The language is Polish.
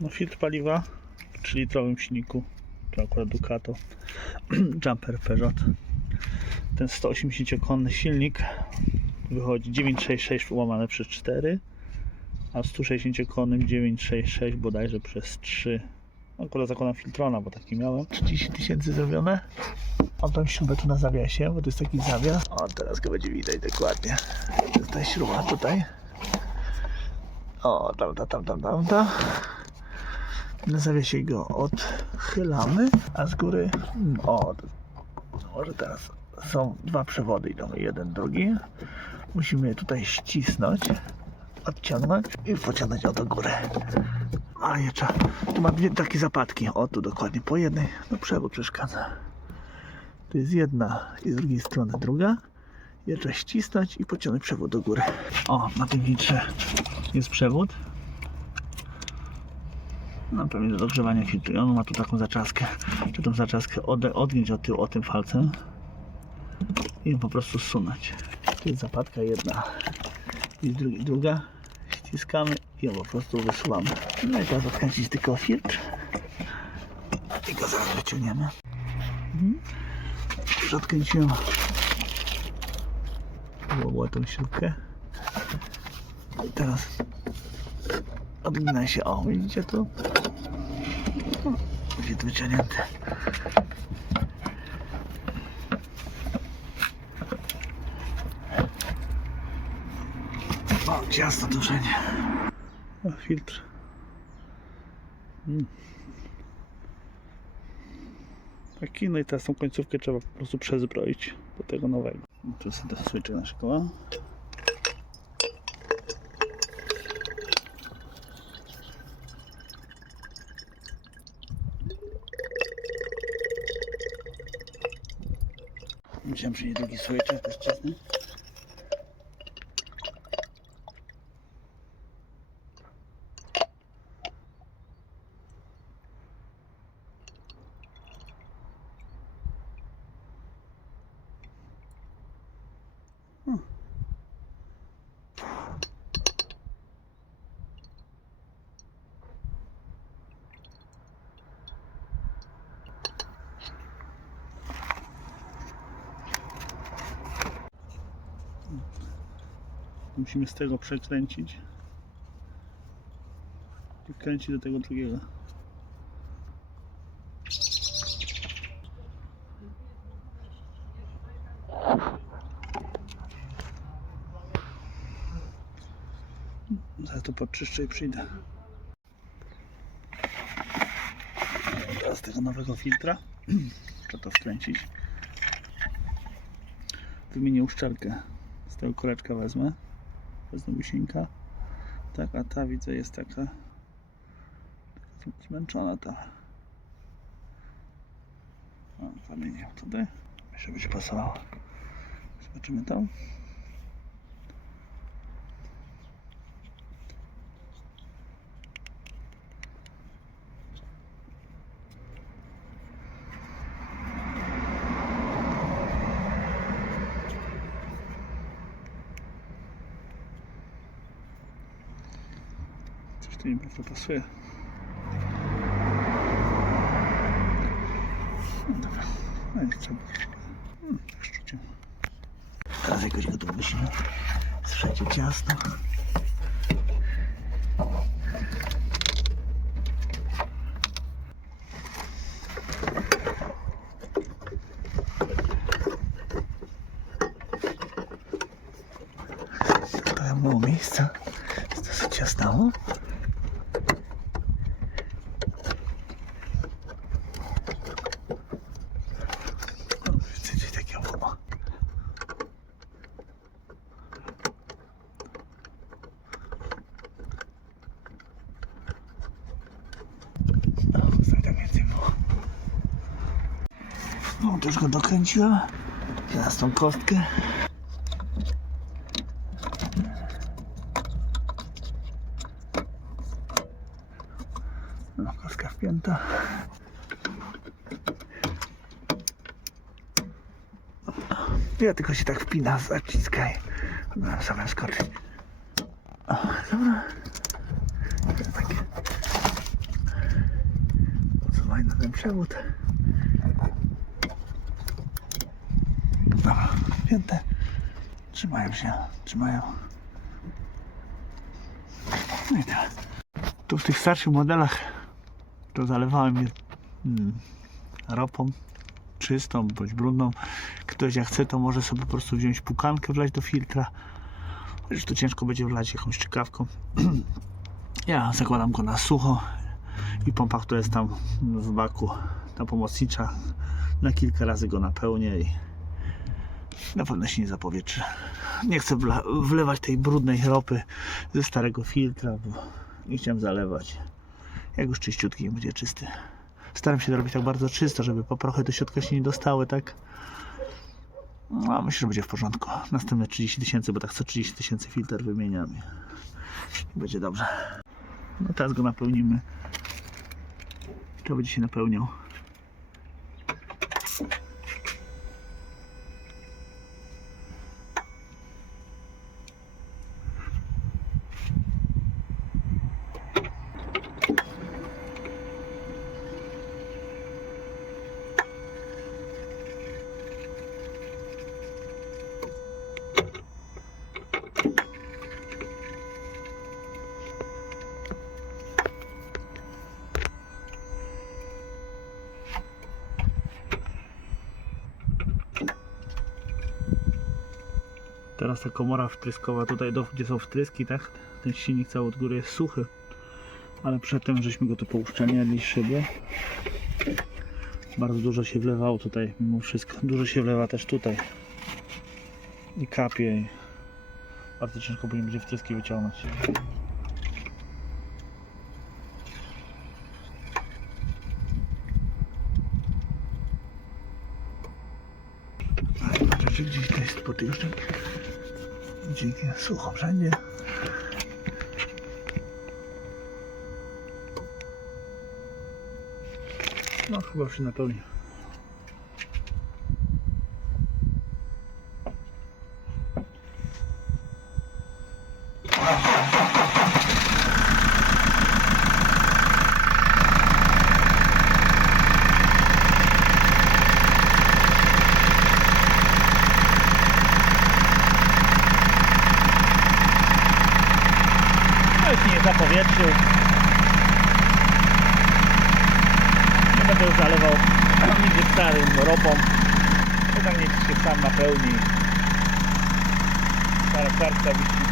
No filtr paliwa w 3-litrowym silniku, to akurat Ducato, Jumper Peugeot. Ten 180-konny silnik wychodzi 966 łamane przez 4, a 160-konnym 966 bodajże przez 3. Akurat zakładam filtrona, bo taki miałem. 30 tysięcy zrobione. Mam tam śrubę tu na zawiasie, bo to jest taki zawias. O, teraz go będzie widać dokładnie. To jest ta śruba tutaj. O, tam, tam, tam, tam, tam, tam. Na zawiasie go odchylamy, a z góry, o, to, może teraz są dwa przewody, idą jeden, drugi. Musimy je tutaj ścisnąć, odciągnąć i pociągnąć o do góry. A je trzeba, tu ma dwie takie zapadki, o tu dokładnie, po jednej, no przewód przeszkadza. Tu jest jedna i z drugiej strony druga. Je trzeba ścisnąć i pociągnąć przewód do góry. O, na tym litrze jest przewód. No pewnie do dogrzewania filtru. On ma tu taką zaczaskę. Czy tą zaczaskę od, odgiąć od tyłu o tym falcem i po prostu zsunąć. Tu jest zapadka jedna i drugi, druga. Ściskamy i ją po prostu wysuwamy. No i teraz odkręcić tylko filtr i go zaraz wyciągniemy. Mhm. Już odkręciłem tą śrubkę. I teraz odgina się. O, widzicie tu? Jest wyciągnięte. O, ciasto duszenie. O, filtr. Mm. Taki, no i teraz tą końcówkę trzeba po prostu przezbroić do tego nowego. Tu ten switch na szkoła. Musiałem się nie drugi słoiczek też wczesny. Hmm. Musimy z tego przekręcić. I kręcić do tego drugiego. Zaraz to podczyszczę i przyjdę. Teraz tego nowego filtra. Trzeba to wkręcić. Wymienię uszczelkę. Tego koreczka wezmę. Wezmę łysinka. Tak, a ta widzę jest taka, zmęczona ta. O, zamienię tutaj. Myślę, być pasowała. Zobaczymy tam. Tu nie bardzo pasuje. Dobra, no nie trzeba. Hmm, szczucie. Teraz jakoś go tu ciasno. Trochę mało miejsca. Jest dosyć ciasnało. O, Widzę gdzieś takiego było. O, sobie tak więcej było. No, go dokręciłem. Teraz tą kostkę. No, kostka wpięta. Ja tylko się tak wpina, zaciskaj. No, sam skoczyć. O, dobra. Tak. ten przewód. Dobra, pięte. Trzymają się, trzymają. No i tyle. Tu w tych starszych modelach to zalewałem je mm, ropą czystą bądź brudną. Ktoś jak chce, to może sobie po prostu wziąć pukankę, wlać do filtra. Chociaż to ciężko będzie wlać jakąś czykawką. Ja zakładam go na sucho i pompa, która jest tam w baku, ta pomocnicza, na kilka razy go napełnię i na pewno się nie zapowietrzy. Nie chcę wlewać tej brudnej ropy ze starego filtra, bo nie chciałem zalewać. Jak już czyściutki będzie czysty. Staram się to robić tak bardzo czysto, żeby poprochy do środka się nie dostały, tak? No, myślę, że będzie w porządku. Następne 30 tysięcy, bo tak co 30 tysięcy filtr wymieniam będzie dobrze. No teraz go napełnimy. To będzie się napełniał. Teraz ta komora wtryskowa tutaj, do, gdzie są wtryski, tak? Ten silnik cały od góry jest suchy. Ale przedtem żeśmy go tu pouszczelniali szyby. Bardzo dużo się wlewało tutaj, mimo wszystko. Dużo się wlewa też tutaj. I kapie. I bardzo ciężko będzie wtryski wyciągnąć. Patrzcie, gdzieś to jest po tych Dzikie, sucho wszędzie. No chyba się napełni. Już nie zapowietrzył. Nie będę już zalewał nigdzie starym ropą. Tak niech się sam napełni. Stara kartka wisi